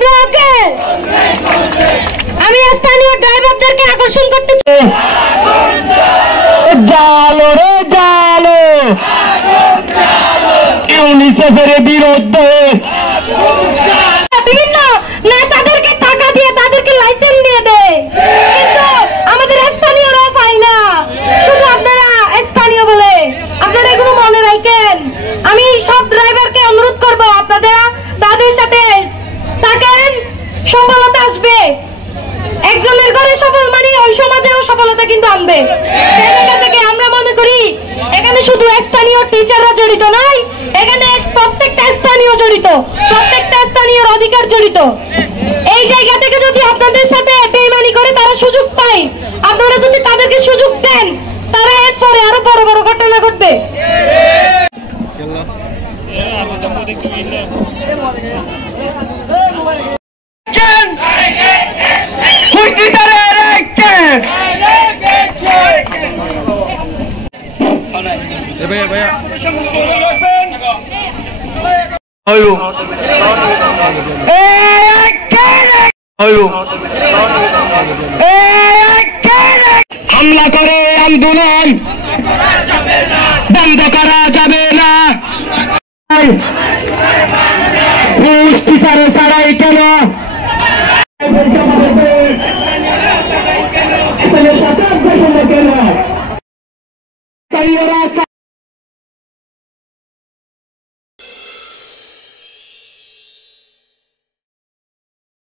ব্লকে আমি স্থানীয় ড্রাইভারদেরকে আকর্ষণ করতে চাই। জালো রে জালো ইউনিসেফের বিরুদ্ধে বিভিন্ন নেতাদেরকে টাকা দিয়ে তাদেরকে লাইসেন্স দিয়ে দেয়, কিন্তু আমাদের স্থানীয়রাও পায় না। শুধু আপনারা স্থানীয় বলে আপনারা এগুলো মনে রাখেন। আমি সব ড্রাইভারকে অনুরোধ করব, আপনারা তাদের সাথে থাকেন, সফলতা আসবে। একজনের ঘরে সফল মানে ওই সমাজেও সফলতা কিন্তু আনবে। সেই জায়গা থেকে আমরা মনে করি এখানে শুধু স্থানীয় টিচাররা জড়িত নয়, এখানে প্রত্যেকটা স্থানীয় জড়িত, প্রত্যেকটা স্থানীয় অধিকার জড়িত। এই জায়গা থেকে যদি আপনাদের সাথে বেইমানি করে তারা সুযোগ পায়, আপনারা যদি তাদেরকে সুযোগ দেন, তারা এরপরে আরো বড় বড় ঘটনা ঘটবে। হামলা করে আন্দোলন বন্ধ করা যাবে না। পুষ্টিচারে ছাড়াই কেন